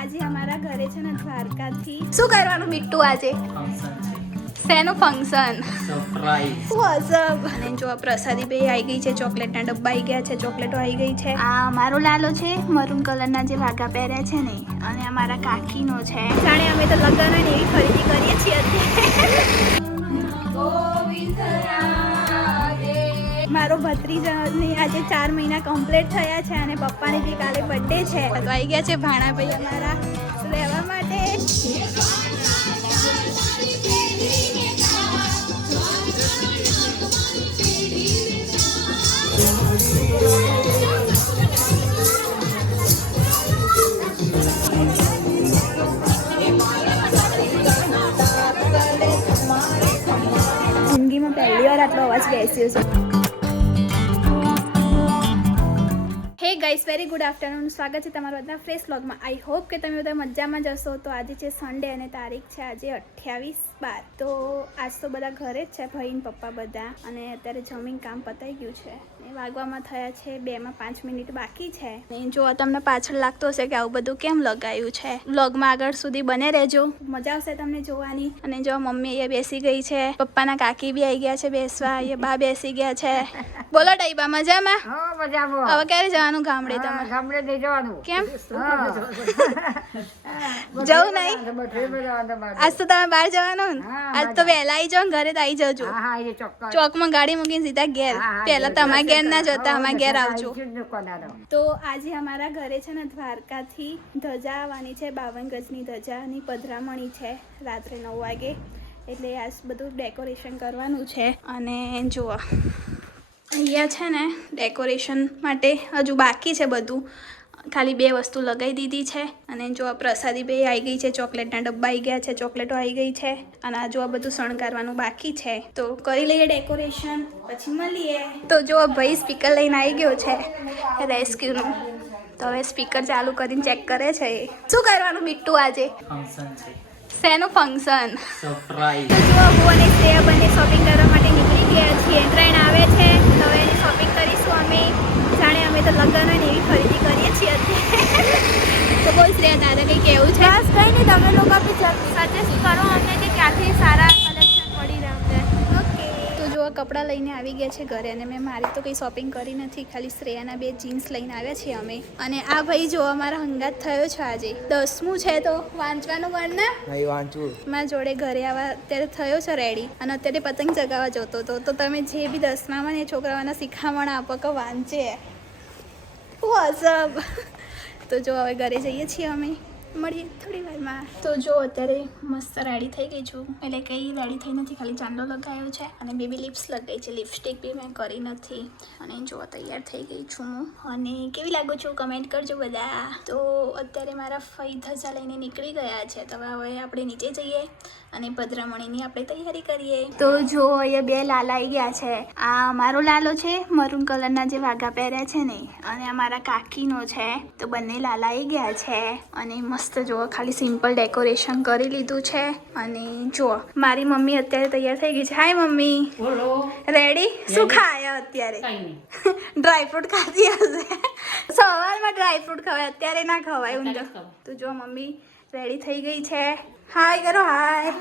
આજે અમારા ઘરે છે ને દ્વારકાથી શું કરવાનું બીટુ આજે શેનું ફંક્શન સરપ્રાઈઝ વોઝઅપ અને જો પ્રસાદી બે આવી ગઈ છે ચોકલેટના ડબ્બા આવી ગયા છે ચોકલેટો આવી ગઈ છે આ મારો લાલો છે મરૂન કલરના જે વાઘા પહેર્યા છે ને અને આ મારા કાકીનો છે જાણે અમે તો લગ્ન ને એવી ખરીદી કરીએ છીએ અત્યારે મારો ભત્રીજાની આજે 4 મહિના કમ્પ્લીટ થયા છે અને પપ્પાની જે કાલે બર્થડે છે તો આવી ગયા છે ભાણાભાઈ અમારા રહેવા માટે જિંદગીમાં પહેલી વાર આટલો અવાજ બેસ્યો છે હે ગાઈસ વેરી ગુડ આફ્ટરનૂન સ્વાગત છે તમારા બધા ફ્રેશ વ્લોગમાં આઈ હોપ કે તમે બધા મજામાં જશો તો આજે છે સન્ડે અને તારીખ છે આજે 28/12 તો આજ તો બધા ઘરે જ છે ભાઈ ને પપ્પા બધા અને અત્યારે જમીન કામ પતાઈ ગયું છે એ વાગવામાં થયા છે 2:05 મિનિટ બાકી છે અને જો તમને પાછળ લાગતો હશે કે આવું બધું કેમ લગાવ્યું છે વ્લોગમાં આગળ સુધી બને રહેજો મજા આવશે તમને જોવાની અને જો મમ્મી અહીંયા બેસી ગઈ છે પપ્પાના કાકી બી આવી ગયા છે બેસવા અહીંયા બા બેસી ગયા છે બોલો ડાઈબા મજામાં હવે ક્યારે જવાનું ગામડે તમે ગામડે નહીં જવાનું કેમ જવું નહીં આજ તો તમે બહાર જવાનું ને આજ તો વહેલા આવી જાઓ ઘરે તો આવી જજો ચોકમાં ગાડી મૂકીને સીધા ઘેર પહેલા તમારા ઘેર ના જતા અમારા ઘેર આવજો તો આજે અમારા ઘરે છે ને દ્વારકાથી ધજા આવવાની છે 52 ગજની ધજાની પધરામણી છે રાત્રે 9 વાગે એટલે આજ બધું ડેકોરેશન કરવાનું છે અને જુઓ અહીંયા છે ને ડેકોરેશન માટે હજુ બાકી છે બધું ખાલી 2 વસ્તુ લગાવી દીધી છે અને જો આ પ્રસાદી બે આવી ગઈ છે ચોકલેટના ડબ્બા આવી ગયા છે ચોકલેટો આવી ગઈ છે અને આ જો આ બધું શણગારવાનું બાકી છે તો કરી લઈએ ડેકોરેશન પછી મળીએ તો જો ભાઈ સ્પીકર લઈને આવી ગયો છે રેસ્ક્યુનું તો હવે સ્પીકર ચાલુ કરીને ચેક કરે છે શું કરવાનું બીટુ આજે ફંક્શન છે શેનું ફંક્શન સરપ્રાઈઝ તો જો હું અને શ્રેયા બંને શોપિંગ કરવા માટે નીકળી ગયા છીએ ટ્રેન આવે છે તો હવે એની શોપિંગ કરીશું અમે જાણે અમે તો લગ્ન હોય ને એવી ખરીદી કરીએ છીએ અત્યારે તો બોલ શ્રેયા તારે કંઈ કહેવું છે બસ કંઈ નહીં તમે લોકો બી સજેસ્ટ કરો અમને કે ક્યાંથી સારા કલેક્શન પડી રહ્યું છે ઓકે તો જો કપડાં લઈને આવી ગયા છે ઘરે અને મેં મારી તો કંઈ શોપિંગ કરી નથી ખાલી શ્રેયાના 2 જીન્સ લઈને આવ્યા છીએ અમે અને આ ભાઈ જો અમારા હંગાત થયો છે આજે 10મું છે તો વાંચવાનું મન ને નહીં વાંચું મારા જોડે ઘરે આવા અત્યારે થયો છે રેડી અને અત્યારે પતંગ ચગાવવા જતો હતો તો તમે જે બી 10મામાં ને છોકરાઓના શિખામણ આપો કે વાંચે વોઝઅપ તો જો હવે ઘરે જઈએ છીએ અમે મળીએ થોડી વારમાં તો જો અત્યારે મસ્ત રેડી થઈ ગઈ છું એટલે કંઈ રેડી થઈ નથી ખાલી ચાંદલો લગાવ્યો છે અને બેબી લિપ્સ લગાવી છે લિપસ્ટિક બી મેં કરી નથી અને જો તૈયાર થઈ ગઈ છું હું અને કેવી લાગુ છું કમેન્ટ કરજો બધા તો અત્યારે મારા ફઈ ધજા લઈને નીકળી ગયા છે તો હવે આપણે નીચે જઈએ અને પધરામણીની આપણે તૈયારી કરીએ તો જો અહીંયા 2 લાલા આવી ગયા છે આ મારો લાલો છે મરૂન કલરના જે વાઘા પહેર્યા છે ને અને આ મારા કાકીનો છે તો બંને લાલા આવી ગયા છે અને મસ્ત જો ખાલી સિમ્પલ ડેકોરેશન કરી લીધું છે અને જો મારી મમ્મી અત્યારે તૈયાર થઈ ગઈ છે હાય મમ્મી બોલો રેડી શું ખાયા અત્યારે ડ્રાયફ્રૂટ ખાધી હશે સવારમાં ડ્રાયફ્રૂટ ખવાય અત્યારે ના ખવાય ઊંધો તો જો મમ્મી રેડી થઈ ગઈ છે હાય કરો હાય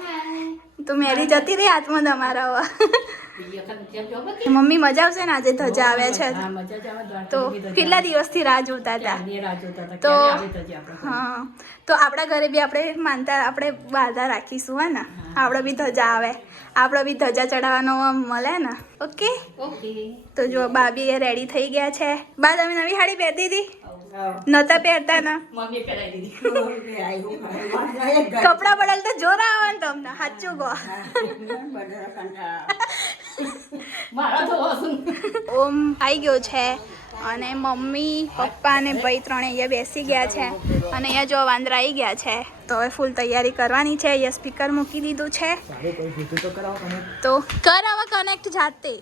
તો મેરી જતી રહી હાથમાં તમારા મમ્મી મજા આવશે ને આજે ધજા આવ્યા છે તો કેટલા દિવસથી રાહ જોતા હતા તો હા તો આપણા ઘરે બી આપણે માનતા આપણે બાધા રાખીશું હે ને આપણે બી ધજા આવે આપણે બી ધજા ચડાવવાનો મળે ને ઓકે તો જો બાબી એ રેડી થઈ ગયા છે બા તમે નવી સાડી પહેરતી હતી નતા પહેરતા ને કપડા બદલતા જોર આવે ને તમને સાચું કહો ઓમ આવી ગયો છે અને મમ્મી પપ્પા અને ભાઈ ત્રણે અહીંયા બેસી ગયા છે અને અહીંયા જો વાંદરા આવી ગયા છે તો હવે ફૂલ તૈયારી કરવાની છે અહીંયા સ્પીકર મૂકી દીધું છે તો કર હવે કનેક્ટ જાતે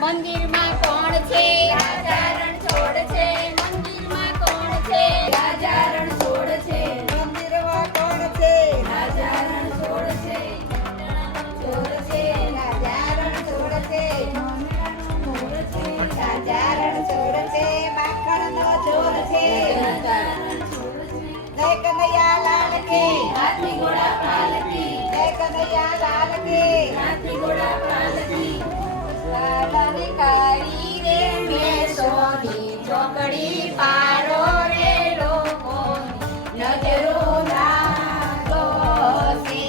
મંદિરમાં કોણ છે રાજા રણ છોડ છે મંદિરમાં કોણ છે રાજા રણ છોડ છે જય કનૈયા લાલ કી હાથી ઘોડા પાલકી જય કનૈયા લાલ કી હાથી ઘોડા પાલકી લાલાની કાળી રે મેસોની ચોકડી પારો રે લોકોની નજરો લાગો છે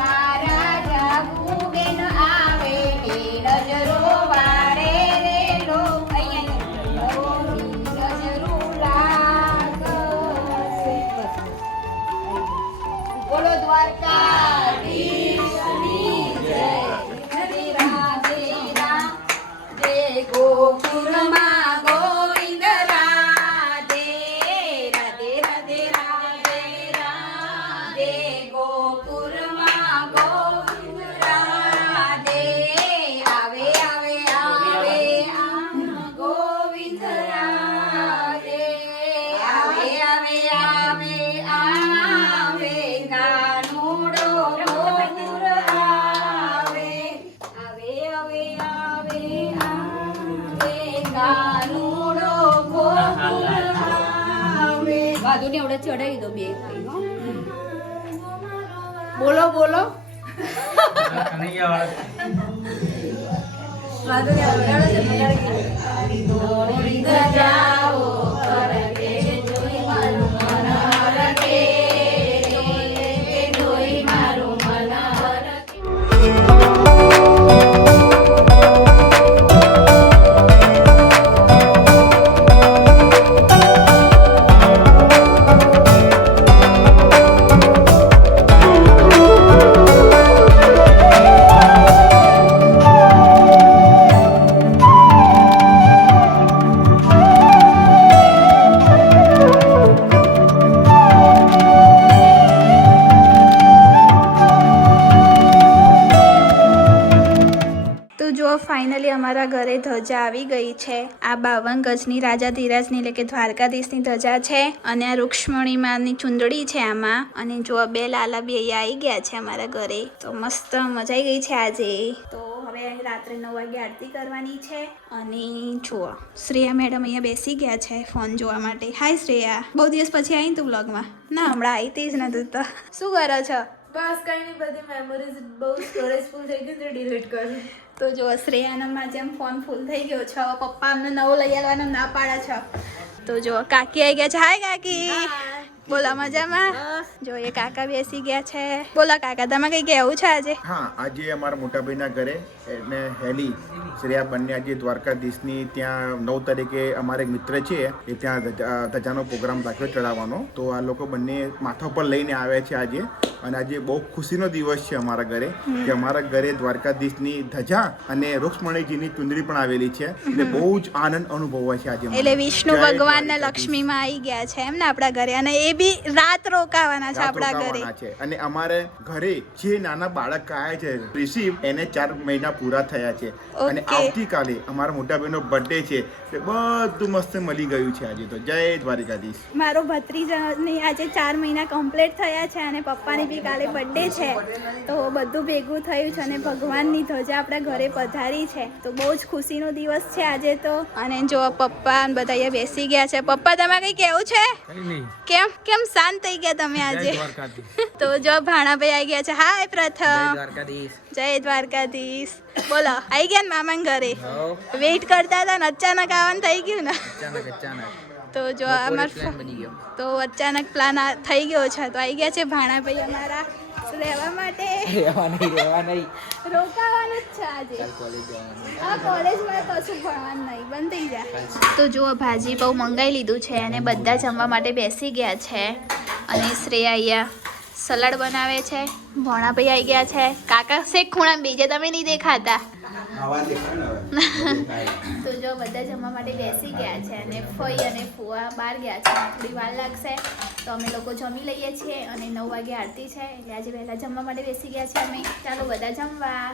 મારા જાગુબેન આવે એ નજરો વારે રે લોકો અહીંયા નજરો લાગો છે બોલો દ્વારકાધીશની જય રાધે રાધે ગોકુળમાં ગોવિંદ રાધે રાધે રાધે રાધે રાધે ગોકુળમાં ગોવિંદ રાધે આવે આવે આવે ગોવિંદ રાધે આવે આવે આવે આવે ગાનુડો ગોકુળ આવે આવે આવે આવે ગાનુડો ગોકુળ આવે વાદુને એવડે ચડાવી દો બે બોલો બોલો વાદુને એવડે જાઓ કરકે જોઈ મારું મન હરકે જોઈ મારું મન હરકે તો જો ફાઇનલી અમારા ઘરે ધજા આવી ગઈ છે આ 52 ગજની રાજા ધીરાજની એટલે કે દ્વારકાધીશની ધજા છે અને આ રૂક્ષ્મણી માની ચુંદડી છે આમાં અને જો બે લાલા બે આવી ગયા છે અમારા ઘરે તો મસ્ત મજા આવી ગઈ છે આજે તો હવે રાત્રે 9 વાગે આરતી કરવાની છે અને જુઓ શ્રેયા મેડમ અહીંયા બેસી ગયા છે ફોન જોવા માટે હાય શ્રેયા બહુ દિવસ પછી આવી તું વ્લોગમાં ના હમણાં આવી તે જ નતું તો શું કરો છો બસ કઈ નહીં બધી મેમરીઝ બહુ સ્ટોરેજ ફૂલ થઈ ગઈ તો ડિલીટ કરું તો જો શ્રેયાનામાં જેમ ફોન ફૂલ થઈ ગયો છે પપ્પા અમને નવો લઈ આવવાનો ના પાડે છે તો જો કાકી આવી ગયા છે હાય કાકી બોલો મજામાં જો એ કાકા બેસી ગયા છે બોલો કાકા તમે કઈ કેવું છે આજે હા આજે અમારા મોટા ભાઈના ઘરે એટલે હેલી શ્રેયા બંને આજે દ્વારકાધીશની ત્યાં 9 તારીખે અમારે એક મિત્ર છે એ ત્યાં ધજાનો પ્રોગ્રામ રાખ્યો ચડાવવાનો તો આ લોકો બંને માથા પર લઈને આવ્યા છે આજે અને આજે બહુ ખુશીનો દિવસ છે અમારા ઘરે કે અમારા ઘરે દ્વારકાધીશની ધજા અને રૂક્ષ્મણીજીની ચુંદડી પણ આવેલી છે એટલે બહુ જ આનંદ અનુભવાય છે આજે એટલે વિષ્ણુ ભગવાન ને લક્ષ્મી માં આવી ગયા છે એમ ને આપણા ઘરે અને એ બી રાત રોકાવાના છે આપણા ઘરે છે અને અમારે ઘરે જે નાના બાળક આયા છે રિસીવ એને 4 મહિના પૂરા થયા છે અને આવતીકાલે અમારા મોટા ભાઈનો બર્થડે છે એટલે બધું મસ્ત મળી ગયું છે આજે તો જય દ્વારકાધીશ મારો ભત્રીજાની આજે 4 મહિના કમ્પ્લીટ થયા છે અને પપ્પાની બી કાલે બર્થડે છે તો બધું ભેગું થયું છે અને ભગવાનની ધજા આપણા ઘરે પધારી છે તો બહુ જ ખુશીનો દિવસ છે આજે તો અને જો પપ્પા બધા અહીંયા બેસી ગયા છે પપ્પા તમારે કઈ કેવું છે કેમ કેમ શાંત થઈ ગયા તમે આજે તો જો ભાણાભાઈ આવી ગયા છે હાય પ્રથમ જય દ્વારકાધીશ બોલો આવી ગયા ને મામા ઘરે વેઇટ કરતા હતા ને અચાનક આવવાનું થઈ ગયું ને તો જો અમાર તો અચાનક પ્લાન થઈ ગયો છે તો આવી ગયા છે ભાણાભાઈ અમારા રહેવા માટે રોકાવાનું જ છે આજે આ કોલેજમાં કશું ભણવાનું નહીં બંધ થઈ જાય તો જો ભાજી બહુ મંગાવી લીધું છે અને બધા જમવા માટે બેસી ગયા છે અને શ્રેયા અહીંયા સલાડ બનાવે છે ભણાભાઈ આવી ગયા છે કાકા શેક ખૂણા બીજે તમે નહીં દેખાતા તો જો બધા જમવા માટે બેસી ગયા છે અને ફઈ અને ફુવા બહાર ગયા છે થોડી વાર લાગશે તો અમે લોકો જમી લઈએ છીએ અને 9 વાગે આરતી છે એટલે આજે વહેલા જમવા માટે બેસી ગયા છે અમે ચાલો બધા જમવા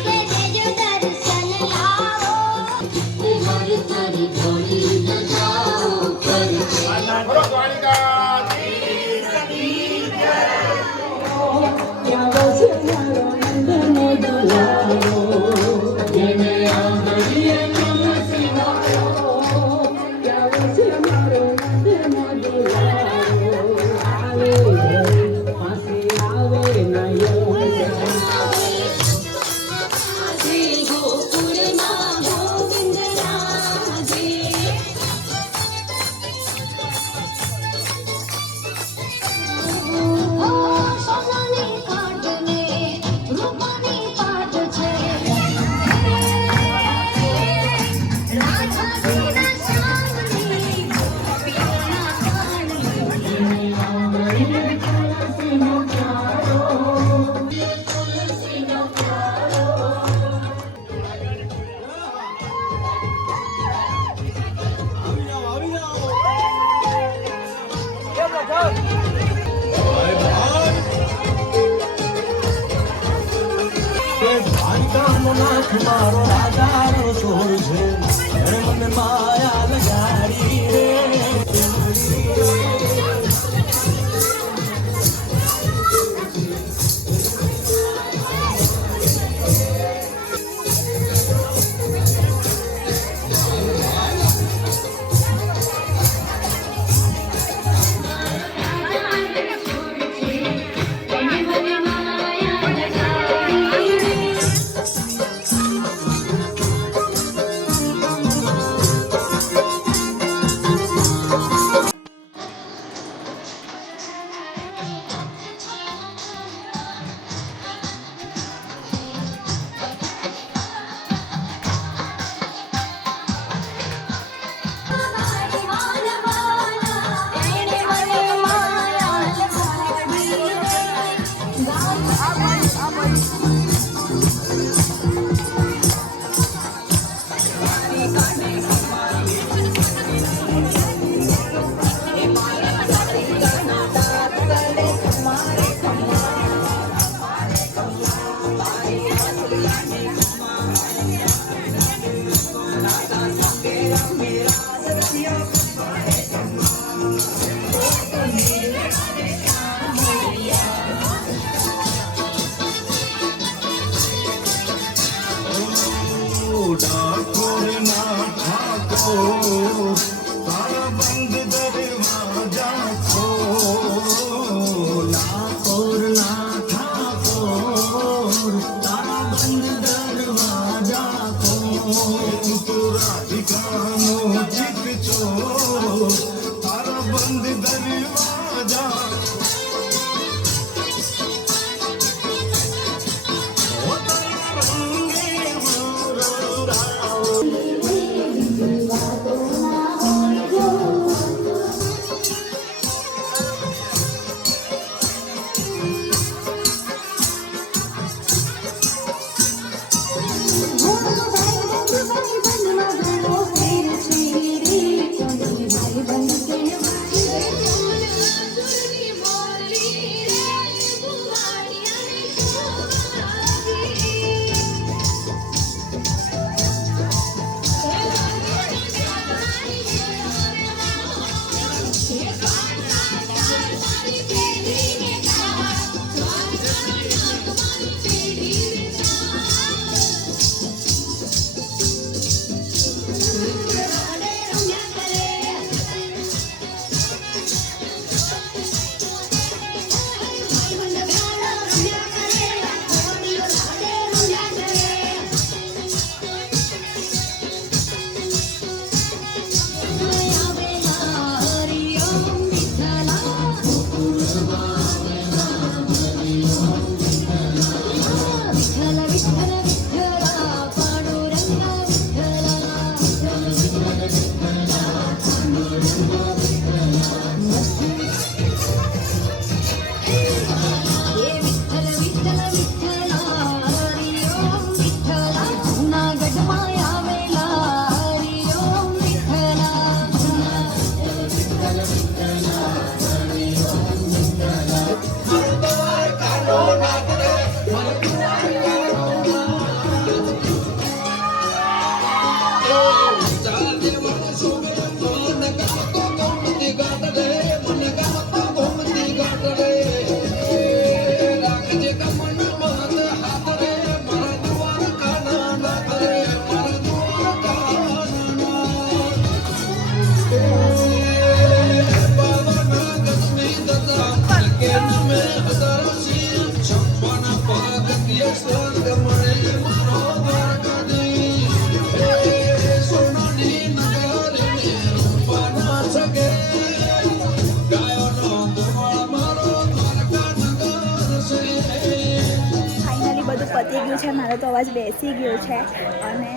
Yeah. કામનાથ મારો રાજાનો ચોર છે એણે મને માયા લગાડી રે પતી ગયું છે, મારો તો અવાજ બેસી ગયો છે અને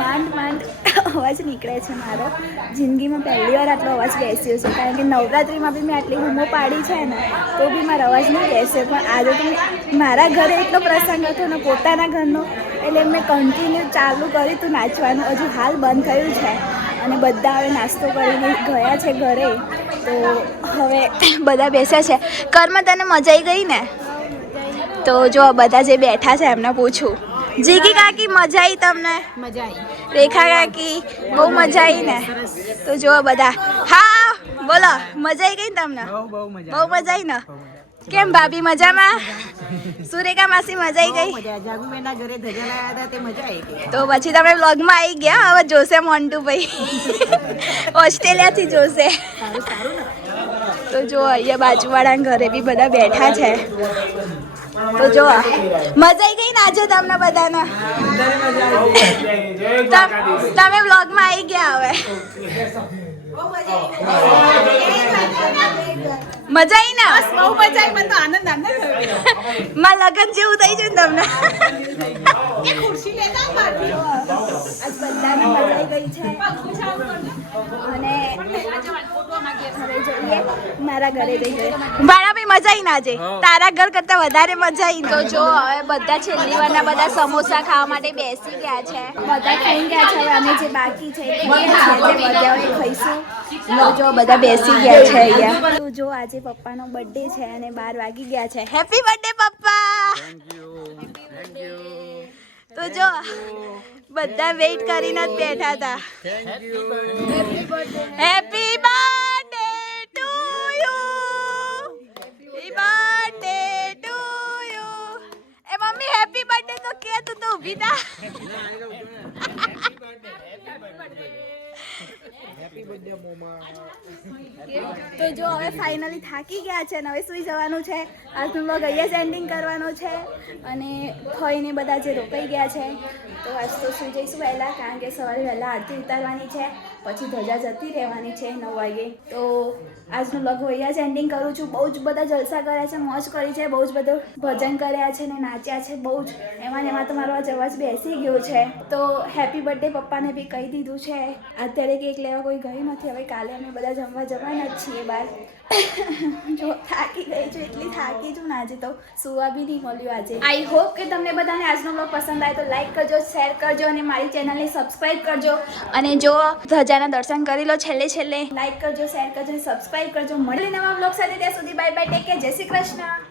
માંડ માંડ અવાજ નીકળે છે મારો. જિંદગીમાં પહેલી વાર આટલો અવાજ બેસ્યો છે, કારણ કે નવરાત્રિમાં બી મેં આટલી બૂમો પાડી છે ને તો બી મારો અવાજ નહીં બેસે. પણ આજે તો મારા ઘરે એટલો પ્રસંગ હતો ને પોતાના ઘરનો, એટલે મેં કન્ટિન્યુ ચાલુ કર્યું હતું નાચવાનું. હજુ હાલ બંધ થયું છે અને બધા હવે નાસ્તો કરીને ગયા છે ઘરે. તો હવે બધા બેસ્યા છે. ઘરમાં તને મજા આવી ગઈ ને? તો જો બધા જે બેઠા છે એમને પૂછું. જીગી કાકી મજા આવી તમને? મજા આવી. રેખા કાકી બહુ મજા આવી ને? તો જો બધા હા બોલો મજા આવી ગઈ ને તમને? બહુ મજા આવી ને? કેમ ભાભી મજામાં? સુરેખા માસી મજા આવી ગઈ? જાગુબેનના ઘરે ધજા લાયા હતા તે મજા આવી ગઈ. તો પછી તમે વ્લોગમાં આવી ગયા. હવે જોશે મોન્ટુ ભાઈ ઓસ્ટ્રેલિયાથી જોશે. તો જો અહીંયા બાજુવાળાના ઘરે બી બધા બેઠા છે. તો જો મજા આવી ગઈ ને આજે તમને બધાને? તમે વ્લોગમાં આવી ગયા હવે? મજા આવી ને? બહુ મજા આવી. મને તો આનંદ થયો. માં લગન જેવું થઈ ગયું તમને? એ ખુરશી લેતા બાકી. આજ બધાને મજા આવી ગઈ છે અને હવે જોઈએ મારા ઘરે જઈ ગઈ. ભાણાભાઈ મજા આવી ને આજે? તારા ઘર કરતા વધારે મજા આવી. તો જો હવે બધા છેલ્લી વારના બધા સમોસા ખાવા માટે બેસી ગયા છે. બધા ખાઈ ગયા છે. હવે અમે જે બાકી છે ખાઈશું. તો જો બધા બેસી ગયા છે અહીંયા. તો જો આજે પપ્પાનો બર્થડે છે અને 12 વાગી ગયા છે. હેપી બર્થડે પપ્પા. તો જો બધા વેઇટ કરીને જ બેઠા હતા. Happy birthday to you. Happy birthday to you. A mummy happy birthday તો કે તું તો ઊભી થા. તો જો હવે ફાઇનલી થાકી ગયા છે અને હવે સુઈ જવાનું છે. આજનો વ્લોગ અહીંયા જ એન્ડિંગ કરવાનો છે અને ખઈને બધા જે રોકાઈ ગયા છે તો આજ તો સુઈ જઈશું વહેલા, કારણ કે સવારે વહેલા આરતી ઉતારવાની છે, પછી ધજા જતી રહેવાની છે 9 વાગે. તો આજનો વ્લોગ અહીંયા જ એન્ડિંગ કરું છું. બહુ જ બધા જલસા કર્યા છે, મોજ કરી છે, બહુ જ બધું ભજન કર્યા છે ને નાચ્યા છે બહુ જ. એમાં તો મારો આ અવાજ બેસી ગયો છે. તો હેપી બર્થડે પપ્પાને બી કહી દીધું છે. અત્યારે કેક લેવા કોઈ ગઈ નથી. હવે કાલે અમે બધા જમવા જવાના જ છીએ બહાર. જો થાકી ગઈ છું, એટલી થાકી છું ને આજે તો સુવા બી નહીં મળ્યું આજે. આઈ હોપ કે તમને બધાને આજનો વ્લોગ પસંદ આવે તો લાઈક કરજો, શેર કરજો અને મારી ચેનલને સબસ્ક્રાઈબ કરજો. અને જો ધજાના દર્શન કરી લો છેલ્લે લાઈક કરજો, શેર કરજો અને સબસ્ક્રાઈબ કરજો. મળીએ નવા વ્લોગ સાથે. ત્યાં સુધી બાય બાય, ટેક કેર, જય શ્રી કૃષ્ણ.